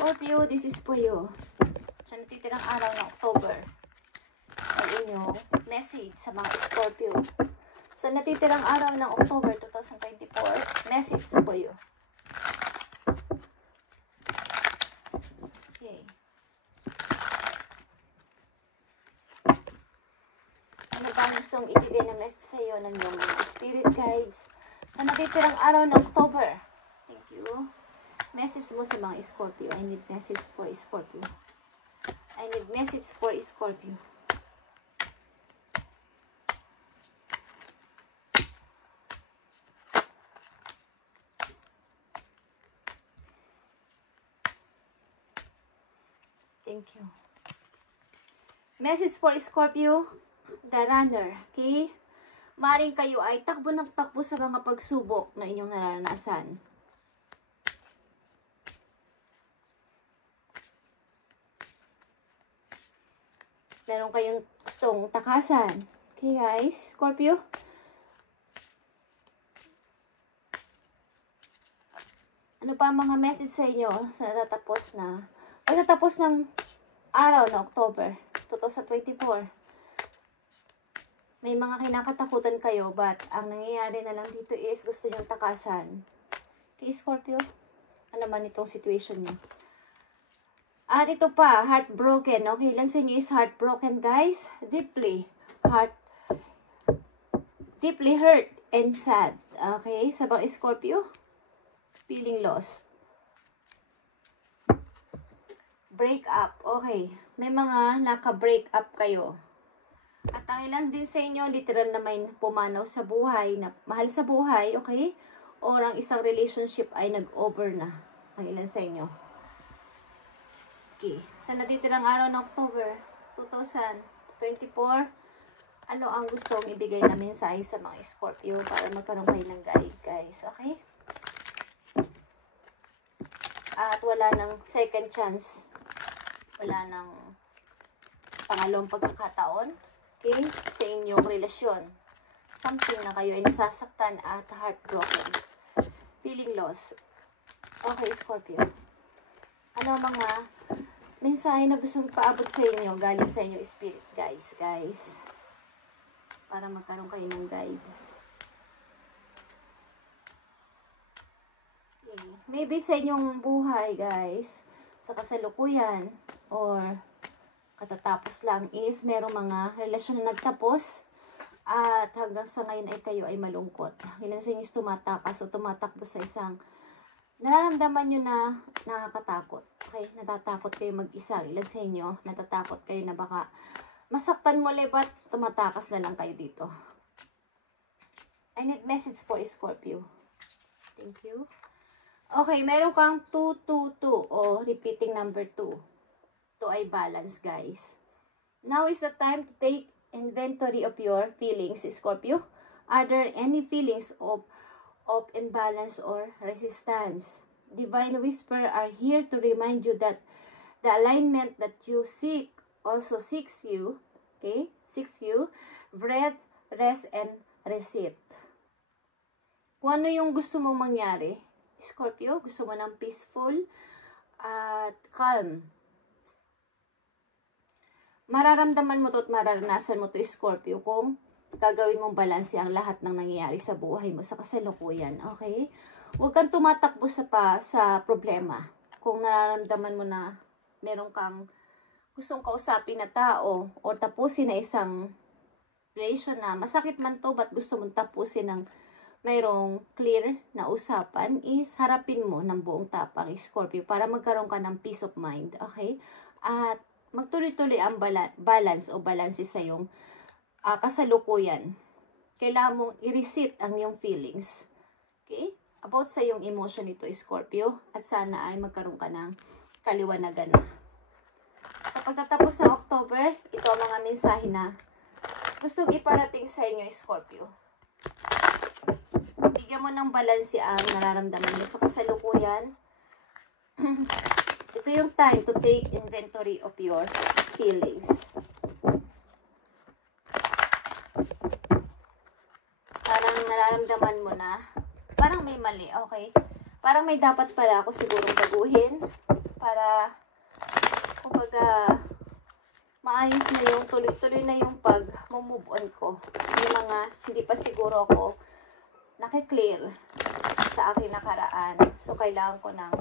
Scorpio, this is for you. Sa natitirang araw ng October, ay inyong message sa mga Scorpio. Sa natitirang araw ng October 2024, message for you. Okay. Ano ba ang gustong ibigay na message sa iyo ng iyong spirit guides sa natitirang araw ng October? Thank you. Message mo sa mga Scorpio. I need message for Scorpio. I need message for Scorpio. Thank you. Message for Scorpio, the runner. Okay? Maring kayo ay takbo ng takbo sa mga pagsubok na inyong naranasan. Meron kayong gustong takasan. Okay guys, Scorpio. Ano pa ang mga message sa inyo sa natatapos na? Pagkatapos ng araw na October 2024. May mga kinakatakutan kayo, but ang nangyayari na lang dito is gusto nyong takasan. Okay, Scorpio? Ano man itong situation nyo? At ito pa, heartbroken. Okay, lang sa inyo is heartbroken, guys. Deeply hurt and sad. Okay, sa mga Scorpio, feeling lost. Break up. Okay, may mga naka-break up kayo. At ang ilan din sa inyo, literal na may pumanaw sa buhay, na mahal sa buhay, okay? O ang isang relationship ay nag-over na. Ang ilan sa inyo. Okay. Sa natitirang araw ng October 2024, ano ang gustong ibigay na mensahe sa mga Scorpio para magkaroon kayo ng guide, guys. Okay? At wala nang second chance. Wala nang pangalawang pagkakataon. Okay? Sa inyong relasyon. Something na kayo ay nasasaktan at heartbroken. Feeling lost. Okay, Scorpio. Ano mga mensahe na gustong paabot sa inyo galing sa inyo spirit guides, guys? Para magkaroon kayo ng guide. Okay. Maybe sa inyong buhay, guys, sa kasalukuyan or katatapos lang is merong mga relasyon na nagtapos at hanggang sa ngayon ay kayo ay malungkot. Ilan sa inyo is tumatakas o tumatakbo sa isang nararamdaman nyo na nakakatakot. Okay? Natatakot kayo mag-isa. Ilan sa inyo, natatakot kayo na baka masaktan muli, but tumatakas na lang kayo dito. I need message for Scorpio. Thank you. Okay, meron kang 222 o repeating number 2. Ito ay balance, guys. Now is the time to take inventory of your feelings, Scorpio. Are there any feelings of imbalance or resistance? Divine Whisper are here to remind you that the alignment that you seek also seeks you. Okay? Seeks you. Breath, rest, and receipt. Kung ano yung gusto mong mangyari, Scorpio, gusto mo ng peaceful at calm. Mararamdaman mo to at mararanasan mo to, Scorpio, kung gagawin mong balanse ang lahat ng nangyayari sa buhay mo sa kasalukuyan. Okay? Huwag kang tumatakbo sa problema. Kung nararamdaman mo na meron kang gustong kausapin na tao o tapusin na isang relation na masakit man to, but gusto mong tapusin ng mayroong clear na usapan, is harapin mo ng buong tapang, Scorpio, para magkaroon ka ng peace of mind. Okay? At magtuloy-tuloy ang balance o balanse sa iyong kasalukuyan. Kailangan mong i-reset ang iyong feelings. Okay? About sa iyong emotion ito, Scorpio. At sana ay magkaroon ka ng kaliwanagan na. Sa pagtatapos ng October, ito ang mga mensahe na gustong iparating sa inyo, Scorpio. Bigyan mo ng balanse ang nararamdaman mo sa kasalukuyan. Ito yung time to take inventory of your feelings. Parang nararamdaman mo na parang may mali, okay? Parang may dapat pala ako sigurong baguhin para para kumbaga maayos na yung tuloy-tuloy na yung pag-move on ko. Yung mga hindi pa siguro ako nakiklear sa aking nakaraan. So, kailangan ko ng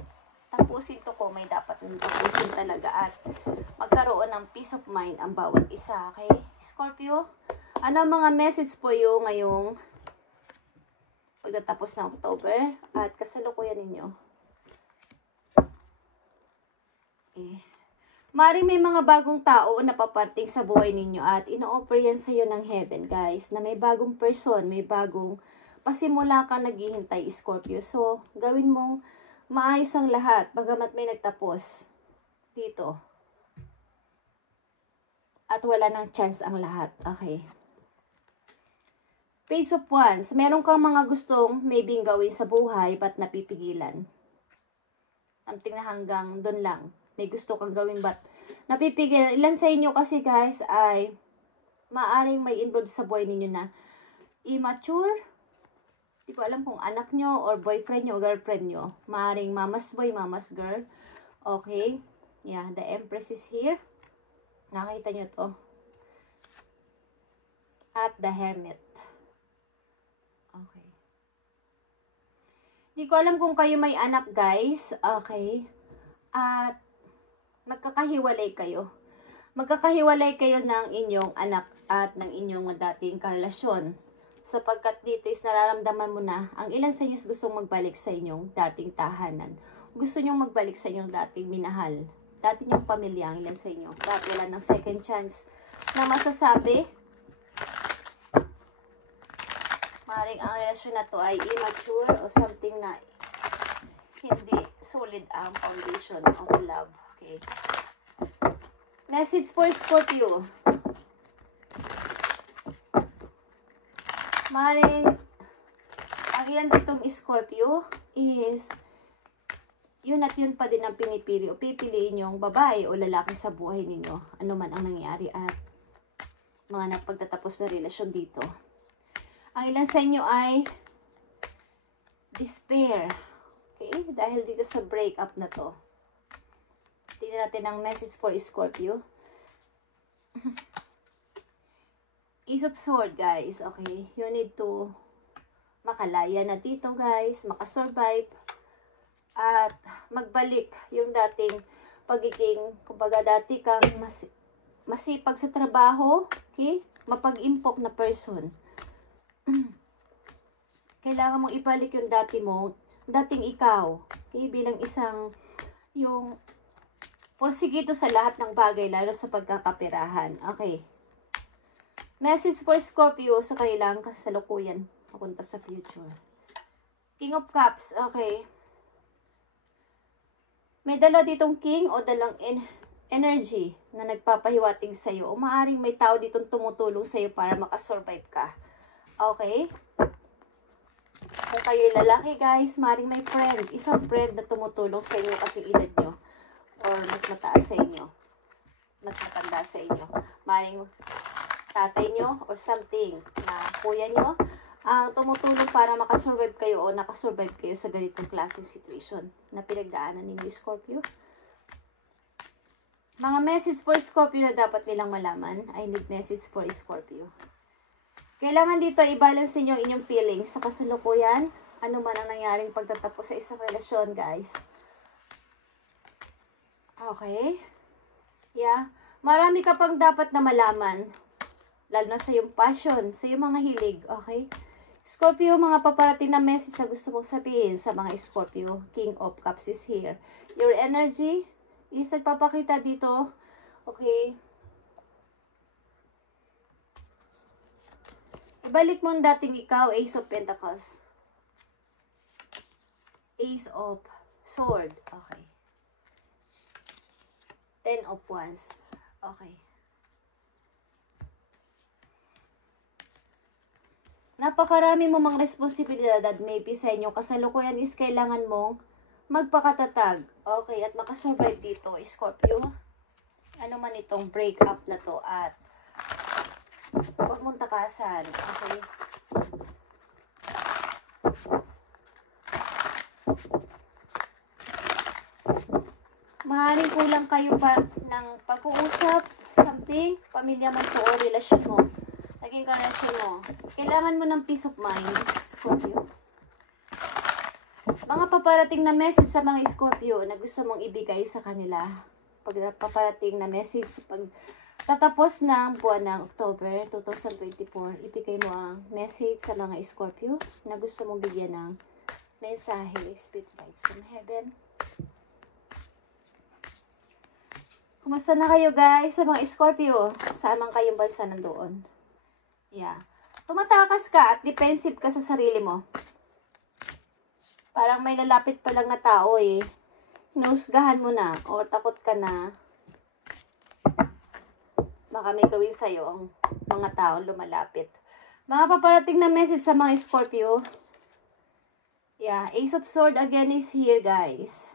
tapusin to ko. May dapat nang tapusin talaga at magkaroon ng peace of mind ang bawat isa. Okay? Scorpio, ano ang mga message po yung ngayong pagtatapos ng October at kasalukuyan ninyo? Okay. Maring may mga bagong tao na paparting sa buhay ninyo at ino-offer yan sa iyo ng heaven, guys, na may bagong person, may bagong pasimula ka naghihintay, Scorpio. So, gawin mong maayos ang lahat, bagamat may nagtapos dito. At wala nang chance ang lahat. Okay. Page of Wands. Meron kang mga gustong maybe gawin sa buhay, but napipigilan. Something na hanggang doon lang. May gusto kang gawin, but napipigilan. Ilan sa inyo kasi, guys, ay maaring may involved sa buhay ninyo na immature. Hindi ko alam kung anak nyo, or boyfriend nyo, or girlfriend nyo. Maaring mama's boy, mama's girl. Okay. Yeah, the Empress is here. Nakita nyo to. At the Hermit. Okay. Hindi ko alam kung kayo may anak, guys. Okay. At magkakahiwalay kayo. Magkakahiwalay kayo ng inyong anak at ng inyong dating karelasyon. Sapagkat dito is nararamdaman mo na ang ilan sa inyo is gustong magbalik sa inyong dating tahanan. Gusto nyong magbalik sa inyong dating minahal. Dati nyong pamilya, ang ilan sa inyo. Dati wala ng second chance na masasabi. Maring ang relasyon na to ay immature o something na hindi solid ang foundation of love. Okay. Message for Scorpio. Maring, ang ilan ditong Scorpio is, yun at yun pa din ang pinipili o pipiliin yung babae o lalaki sa buhay ninyo. Ano man ang nangyari at mga napagtatapos na relasyon dito. Ang ilan sa inyo ay despair. Okay? Dahil dito sa breakup na to. Tingnan natin ang message for Scorpio. Ace of Swords, guys. Okay. You need to makalaya na dito, guys. Makasurvive. At magbalik yung dating pagiging, kumbaga dati kang masipag sa trabaho. Okay? Mapag-impok na person. Kailangan mong ibalik yung dating ikaw. Okay? Bilang isang, yung porsigito sa lahat ng bagay, lalo sa pagkakapirahan. Okay. Message for Scorpio sa kailang kasalukuyan papunta sa future. King of Cups. Okay. May dala ditong king o dalang energy na nagpapahiwatig sa'yo. O maaaring may tao ditong tumutulong sa'yo para makasurvive ka. Okay. Kung kayo'y lalaki, guys, maaaring may friend. Isang friend na tumutulong sa inyo kasi edad nyo. Or mas mataas sa inyo. Mas matanda sa inyo. Maaaring tatay nyo or something na kuya nyo ang tumutulong para makasurvive kayo o nakasurvive kayo sa ganitong klaseng situation na pinagdaanan ninyo, Scorpio. Mga message for Scorpio na dapat nilang malaman. I need message for Scorpio. Kailangan dito i-balance niyo inyong feelings sa kasalukuyan. Ano man ang nangyaring pagtatapos sa isang relasyon, guys. Okay. Yeah. Marami ka pang dapat na malaman. Lalo na sa iyong passion, sa iyong mga hilig, okay? Scorpio, mga paparating na message na gusto mong sabihin sa mga Scorpio. King of Cups is here. Your energy is nagpapakita dito, okay? Ibalik mo ang dating ikaw, Ace of Pentacles. Ace of Sword, okay. Ten of Wands, okay. Napakarami mo mga responsibilidad at maybe sa inyo kasalukuyan is kailangan mong magpakatatag. Okay, at makasurvive dito, Scorpio. Ano man itong breakup na to at huwag mong takasan. Okay. Maaaring kulang kayo pa ng pag-uusap, something, pamilya mo to o relasyon mo. Naging relasyon mo. Kailangan mo ng peace of mind, Scorpio. Mga paparating na message sa mga Scorpio na gusto mong ibigay sa kanila. Pag paparating na message, pag tatapos ng buwan ng October 2024, ibigay mo ang message sa mga Scorpio na gusto mong bigyan ng mensahe, spirit guides from heaven. Kumusta na kayo guys sa mga Scorpio? Saan man kayong bansa nandoon? Yeah. Tumatakas ka at defensive ka sa sarili mo. Parang may lalapit pa lang na tao eh. Hinusgahan mo na o takot ka na. Baka may gawin sa'yo ang mga taong lumalapit. Mga paparating na message sa mga Scorpio. Yeah, Ace of Swords again is here guys.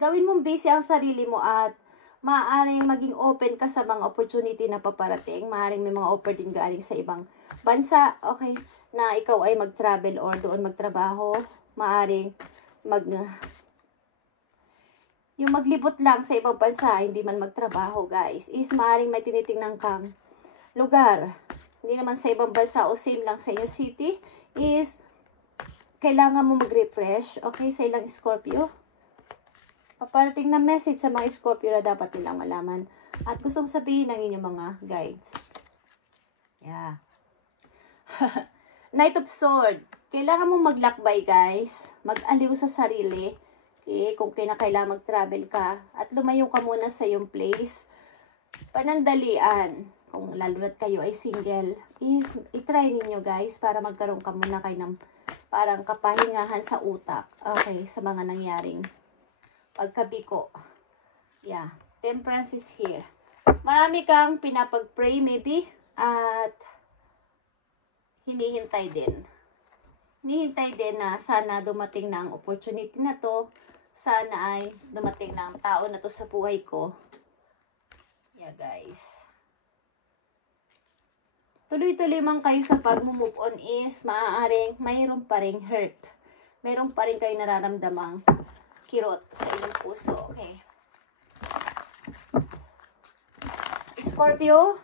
Gawin mong busy ang sarili mo at maaaring maging open ka sa mga opportunity na paparating. Maaaring may mga offer din galing sa ibang bansa. Okay, na ikaw ay mag-travel or doon magtrabaho. Maaaring yung maglibot lang sa ibang bansa, hindi man magtrabaho guys, is maaaring may tinitingnan kang lugar. Hindi naman sa ibang bansa o same lang sa inyong city, is kailangan mo mag-refresh. Okay, sa ilang Scorpio. Paparating na message sa mga Scorpio na dapat nilang malaman at gustong sabihin ng inyong mga guides. Yeah. Knight of Swords. Kailangan mo maglakbay guys. Mag-aliw sa sarili. Okay? Kung kinakailangan mag-travel ka at lumayo ka muna sa iyong place. Panandalian. Kung lalo na't kayo ay single, is itry ninyo guys para magkaroon ka muna kayo ng parang kapahingahan sa utak. Okay, sa mga nangyaring pagkabiko. Yeah. Temperance is here. Marami kang pinapag-pray maybe. At hinihintay din. Hinihintay din na sana dumating na ang opportunity na to. Sana ay dumating na ang tao na to sa buhay ko. Yeah guys. Tuloy-tuloy man kayo sa pag-move on is maaaring mayroon pa ring hurt. Mayroon pa rin kayo nararamdamang kirot sa inyong puso. Okay. Scorpio,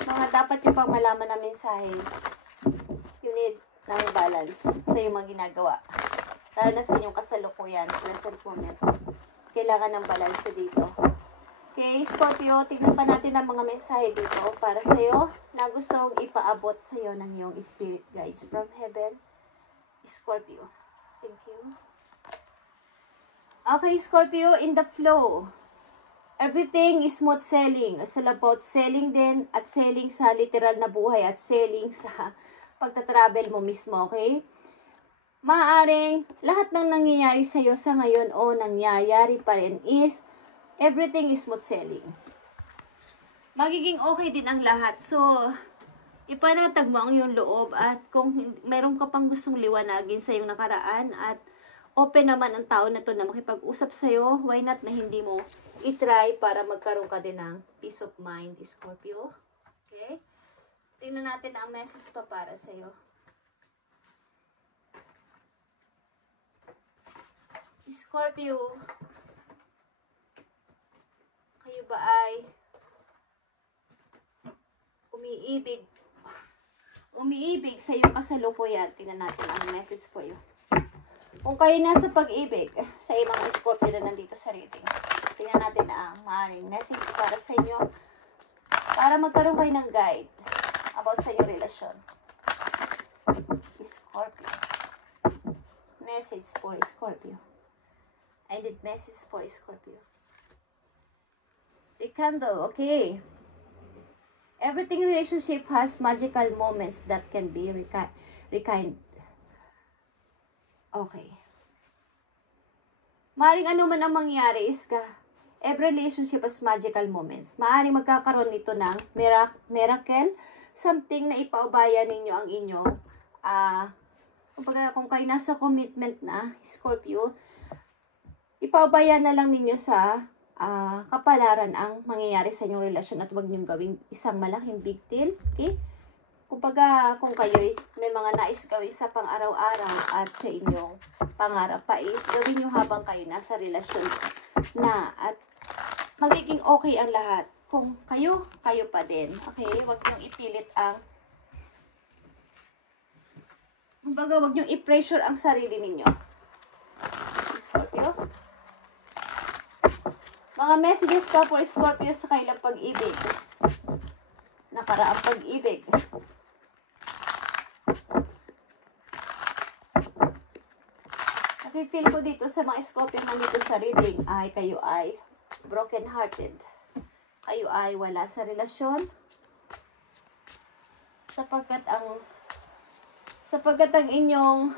mga dapat yung pang malaman na mensahe. You need ng balance sa iyong mga ginagawa. Lalo na sa inyong kasalukuyan, present moment. Kailangan ng balance dito. Okay, Scorpio, tignan pa natin ang mga mensahe dito para sa iyo na gustong ipaabot sa iyo ng iyong spirit guides from heaven. Scorpio. Thank you. Okay, Scorpio, in the flow. Everything is smooth sailing. It's all about sailing din at sailing sa literal na buhay at sailing sa pagtatravel mo mismo, okay? Maaaring lahat ng nangyayari sa iyo sa ngayon o nangyayari pa rin is everything is smooth sailing. Magiging okay din ang lahat. So, ipanatag mo ang iyong loob at kung meron ka pang gustong liwanagin sa iyong nakaraan at open naman ang tao na to na makipag-usap sa'yo, why not na hindi mo itry para magkaroon ka din ng peace of mind, Scorpio. Okay? Tingnan natin ang message pa para sa'yo. Scorpio, kayo ba ay umiibig sa iyong kasalukuyan? Tingnan natin ang message for you. Kung kayo nasa pag-ibig sa mga Scorpio na nandito sa reading, tingnan natin ang maaaring message para sa inyo para magkaroon kayo ng guide about sa inyong relasyon. Scorpio. Message for Scorpio. I need message for Scorpio. The candle, okay. Everything relationship has magical moments that can be rekindled. Okay. Maaring ano man ang mangyari is every relationship has magical moments. Maaring magkakaroon nito ng miracle, something na ipaubaya ninyo ang inyong, kung kayo nasa commitment na, Scorpio, ipaubaya na lang ninyo sa kapalaran ang mangyayari sa inyong relasyon at huwag niyong gawing isang malaking big deal. Okay? Kumbaga, kung kayo'y may mga nais gawin sa pang-araw-araw at sa inyong pangarap pa is, gawin nyo habang kayo nasa relasyon na. At magiging okay ang lahat. Kung kayo pa din. Okay? Huwag niyong ipilit ang, kumbaga, huwag niyong i-pressure ang sarili ninyo. Scorpio. Mga messages ka for Scorpio sa kailang pag-ibig. Nakaraang pag-ibig. Nafe-feel ko dito sa mga Scorpio na dito sa reading ay kayo ay broken-hearted. Kayo ay wala sa relasyon. Sapagkat ang inyong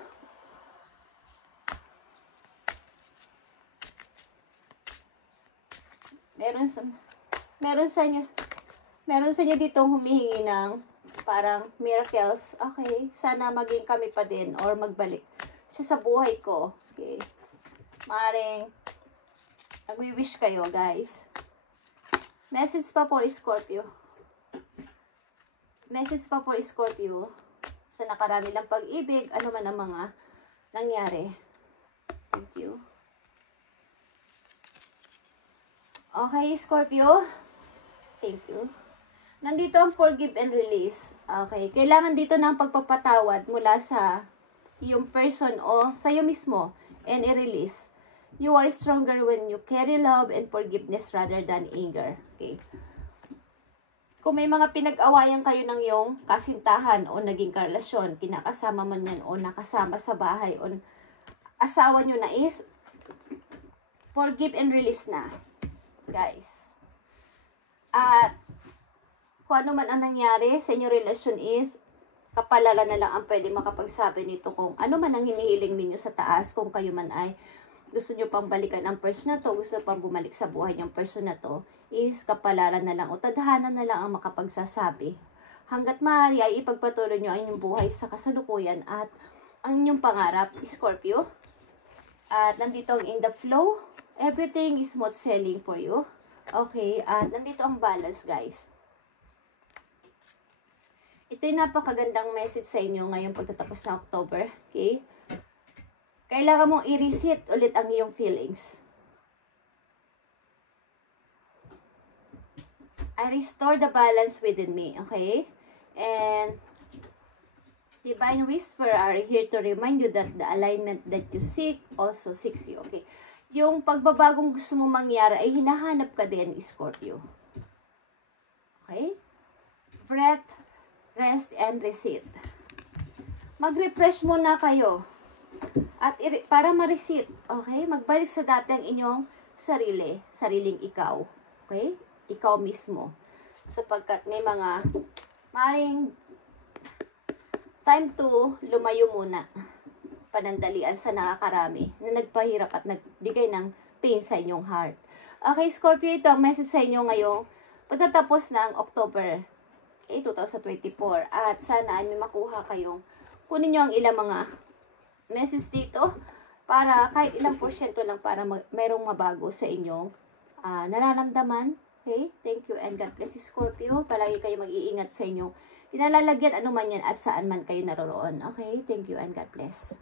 meron sa inyo ditong humihingi ng parang miracles. Okay, sana maging kami pa din or magbalik siya sa buhay ko. Okay, maaaring nagwi-wish kayo, guys. Message pa for Scorpio. Message pa for Scorpio sa nakaraan nilang pag-ibig, ano man ang mga nangyari. Thank you. Okay, Scorpio. Thank you. Nandito ang forgive and release. Okay, kailangan dito ng pagpapatawad mula sa yung person o sa iyo mismo and i-release. You are stronger when you carry love and forgiveness rather than anger. Okay. Kung may mga pinag-awayan kayo ng yung kasintahan o naging karelasyon, kinakasama man yan o nakasama sa bahay o asawa nyo na is, forgive and release na. Guys. At kung ano man ang nangyari sa inyong relasyon is, kapalaran na lang ang pwede makapagsabi nito kung ano man ang hinihiling ninyo sa taas, kung kayo man ay gusto nyo pang balikan ang person na to, gusto pang bumalik sa buhay ng person na to, is kapalaran na lang o tadhana na lang ang makapagsasabi. Hanggat maaari ay ipagpatuloy nyo ang inyong buhay sa kasalukuyan at ang inyong pangarap, Scorpio. At nandito ang in the flow, everything is smooth sailing for you. Okay, at nandito ang balance, guys. Ito yung napakagandang message sa inyo ngayong pagtatapos ng October. Okay? Kailangan mong i-reset ulit ang iyong feelings. I restore the balance within me. Okay? And Divine Whisper are here to remind you that the alignment that you seek also seeks you. Okay? Yung pagbabagong gusto mong mangyari ay hinahanap ka din, Scorpio. Okay? Breath, rest, and reset. Mag-refresh muna kayo. At para ma-reset, okay? Magbalik sa dati ang inyong sariling ikaw. Okay? Ikaw mismo. Sapagkat may mga maring time to lumayo muna. Panandalian sa nakakarami na nagpahirap at nagbigay ng pain sa inyong heart. Okay, Scorpio, ito ang message sa inyo ngayong pagtatapos ng October 2024. At sana ay may makuha kayong kunin nyo ang ilang mga message dito para kahit ilang porsyento lang para merong mabago sa inyong nararamdaman. Okay? Thank you and God bless, Scorpio. Palagi kayo mag-iingat sa inyong pinalalagyan, ano man yan at saan man kayo naroroon. Okay? Thank you and God bless.